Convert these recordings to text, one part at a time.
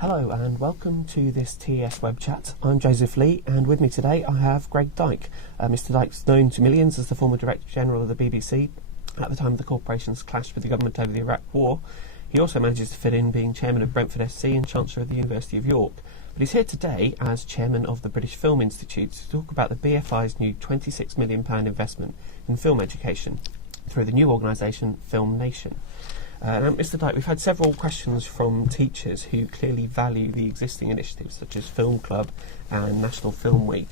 Hello and welcome to this TES web chat. I'm Joseph Lee, and with me today I have Greg Dyke. Mr Dyke's known to millions as the former Director General of the BBC at the time of the corporation's clash with the government over the Iraq War. He also manages to fit in being Chairman of Brentford SC and Chancellor of the University of York. But he's here today as Chairman of the British Film Institute to talk about the BFI's new £26 million investment in film education through the new organisation Film Nation. Now, Mr Dyke, we've had several questions from teachers who clearly value the existing initiatives such as Film Club and National Film Week.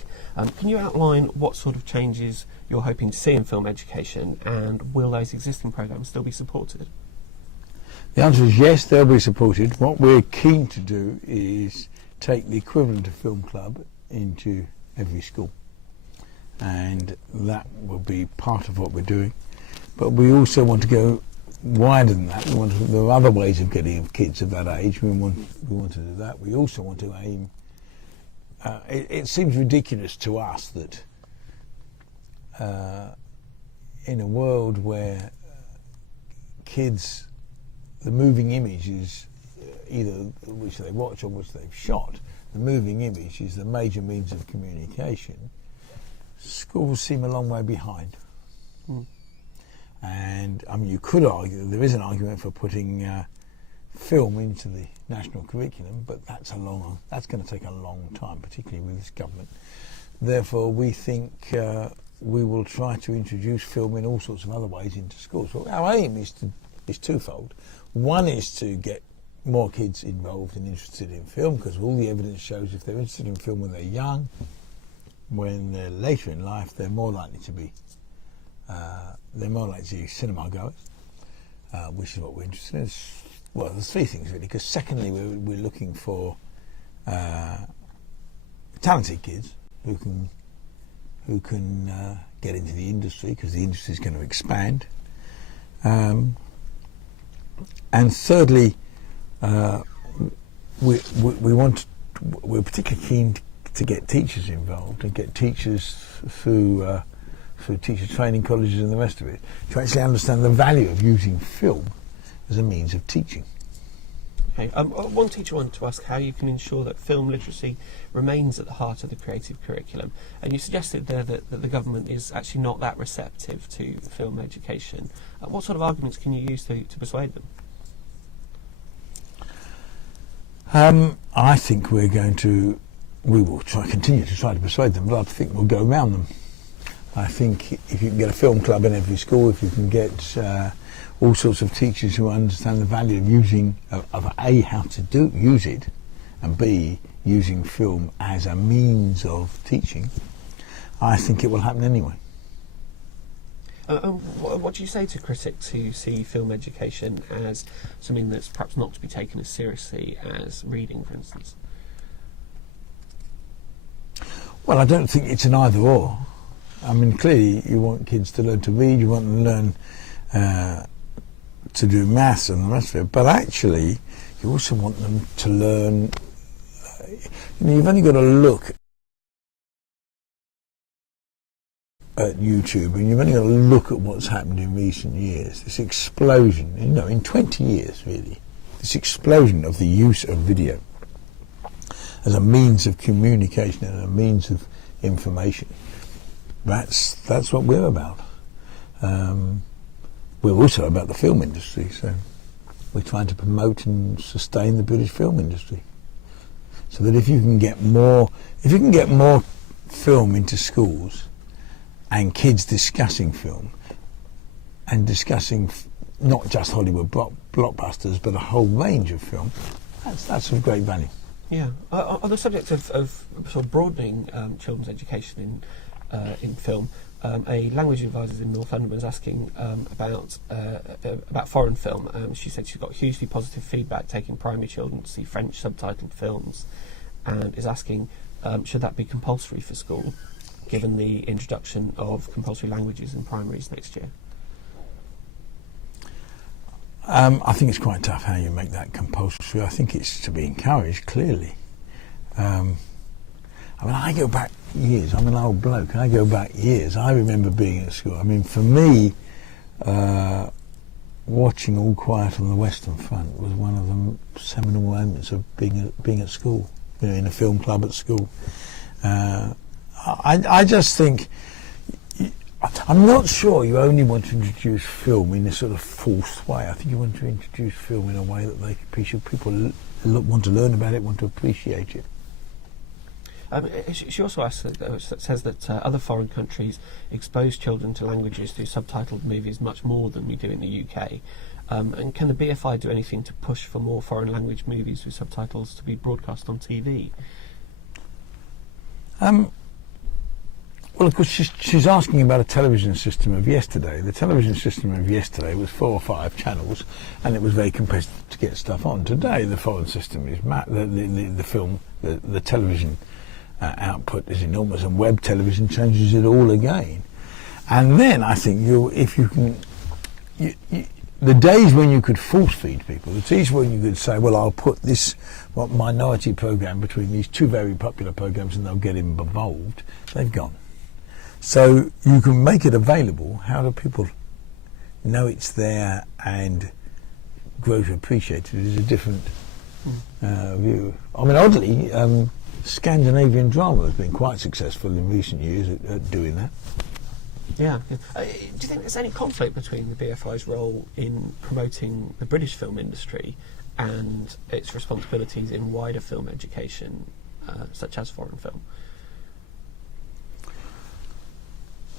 Can you outline what sort of changes you're hoping to see in film education, and will those existing programmes still be supported? The answer is yes, they'll be supported. What we're keen to do is take the equivalent of Film Club into every school, and that will be part of what we're doing. But we also want to go wider than that. There are other ways of getting kids of that age. We want to do that. We also want to aim. It seems ridiculous to us that in a world where kids, the moving image is either which they watch or which they've shot. The moving image is the major means of communication. Schools seem a long way behind. And I mean, you could argue, there is an argument for putting film into the national curriculum, but that's going to take a long time, particularly with this government. Therefore, we think we will try to introduce film in all sorts of other ways into schools. Well, our aim is twofold. One is to get more kids involved and interested in film, because all the evidence shows if they're interested in film when they're young, when they're later in life, they're more likely to be cinema goers, which is what we're interested in. Well, there's three things really, because secondly we're looking for talented kids who can get into the industry, because the industry is going to expand. And thirdly, we're particularly keen to get teachers involved and get teachers through teacher training colleges and the rest of it, to actually understand the value of using film as a means of teaching. Okay. One teacher wanted to ask how you can ensure that film literacy remains at the heart of the creative curriculum, and you suggested there that the government is actually not that receptive to film education. What sort of arguments can you use to persuade them? I think we will continue to try to persuade them, but I think we'll go around them. I think if you can get a film club in every school, if you can get all sorts of teachers who understand the value of using, of A, how to use it, and B, using film as a means of teaching, I think it will happen anyway. What do you say to critics who see film education as something that's perhaps not to be taken as seriously as reading, for instance? Well, I don't think it's an either or. I mean, clearly you want kids to learn to read, you want them to learn to do maths and the rest of it, but actually you also want them to learn, you've only got to look at YouTube, and you've only got to look at what's happened in recent years. This explosion, in 20 years really, this explosion of the use of video as a means of communication and a means of information. That's what we're about. We're also about the film industry, so we're trying to promote and sustain the British film industry, so that if you can get more film into schools and kids discussing film and discussing not just Hollywood blockbusters but a whole range of film, that's of great value. Yeah. On the subject of sort of broadening children's education in film, a language advisor in Northumberland was asking about foreign film. She said she's got hugely positive feedback taking primary children to see French subtitled films, and is asking, should that be compulsory for school, given the introduction of compulsory languages in primaries next year? I think it's quite tough how you make that compulsory. I think it's to be encouraged, clearly. I mean, I go back years. I'm an old bloke. I go back years. I remember being at school. I mean, for me, watching All Quiet on the Western Front was one of the seminal moments of being at school, in a film club at school. I just think, I'm not sure you only want to introduce film in a sort of forced way. I think you want to introduce film in a way that people want to learn about it, want to appreciate it. She also says that other foreign countries expose children to languages through subtitled movies much more than we do in the UK. And can the BFI do anything to push for more foreign language movies with subtitles to be broadcast on TV? Well, of course, she's asking about a television system of yesterday. The television system of yesterday was 4 or 5 channels, and it was very competitive to get stuff on. Today, the foreign system is the television output is enormous, and web television changes it all again. And then I think the days when you could force feed people, the days when you could say, well, I'll put this minority program between these 2 very popular programs and they'll get involved, they've gone. So you can make it available. How do people know it's there and grow to appreciate it is a different view. I mean, oddly, Scandinavian drama has been quite successful in recent years at doing that. Yeah. Do you think there's any conflict between the BFI's role in promoting the British film industry and its responsibilities in wider film education, such as foreign film?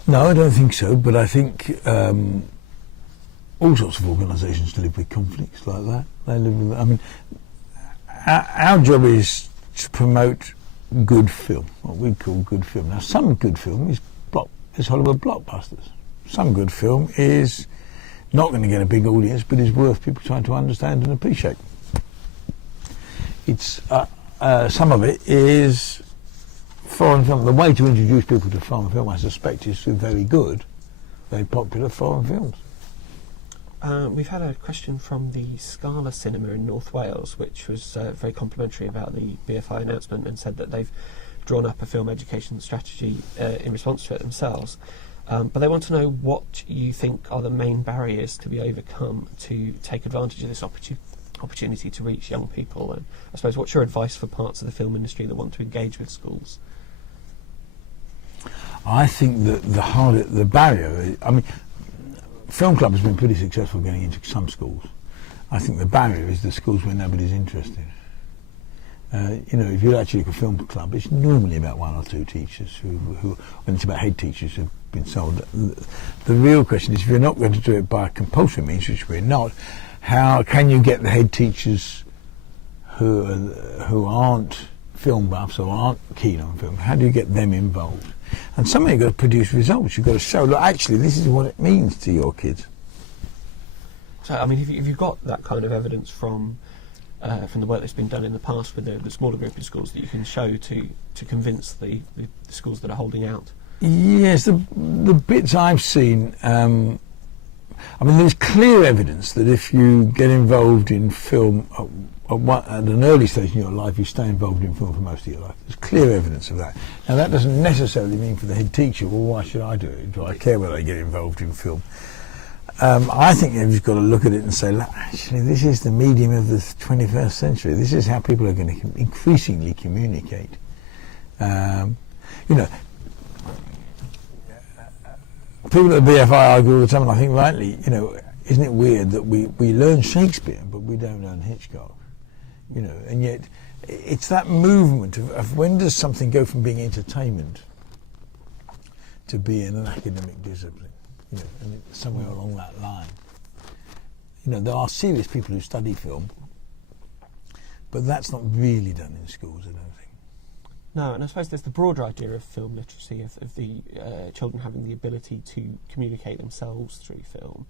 No, I don't think so, but I think all sorts of organisations live with conflicts like that. They live with, I mean, our job is to promote good film, what we call good film. Now, some good film is Hollywood blockbusters. Some good film is not going to get a big audience, but is worth people trying to understand and appreciate. It's some of it is foreign film. The way to introduce people to foreign film, I suspect, is through very good, very popular foreign films. We've had a question from the Scala Cinema in North Wales, which was very complimentary about the BFI announcement, and said that they've drawn up a film education strategy in response to it themselves. But they want to know what you think are the main barriers to be overcome to take advantage of this opportunity to reach young people. And I suppose, what's your advice for parts of the film industry that want to engage with schools? I think that the barrier, I mean, film club has been pretty successful getting into some schools. I think the barrier is the schools where nobody's interested. If you actually look at a film club, it's normally about 1 or 2 teachers who when it's about head teachers who've been sold. The real question is, if you're not going to do it by compulsory means, which we're not, how can you get the head teachers who aren't film buffs or aren't keen on film, how do you get them involved? And somewhere you've got to produce results. You've got to show, look, actually, this is what it means to your kids. So, I mean, if you've got that kind of evidence from the work that's been done in the past with the smaller group of schools that you can show to convince the schools that are holding out? Yes, the bits I've seen, I mean, there's clear evidence that if you get involved in film at an early stage in your life, you stay involved in film for most of your life. There's clear evidence of that. Now, that doesn't necessarily mean for the head teacher, well, why should I do it? Do I care whether I get involved in film? I think you've got to look at it and say, look, actually, this is the medium of the 21st century. This is how people are going to increasingly communicate. People at the BFI argue all the time, and I think rightly, isn't it weird that we learn Shakespeare, but we don't learn Hitchcock? And yet it's that movement of when does something go from being entertainment to being an academic discipline? And it's somewhere along that line. There are serious people who study film, but that's not really done in schools, I don't think. No, and I suppose there's the broader idea of film literacy, of the children having the ability to communicate themselves through film.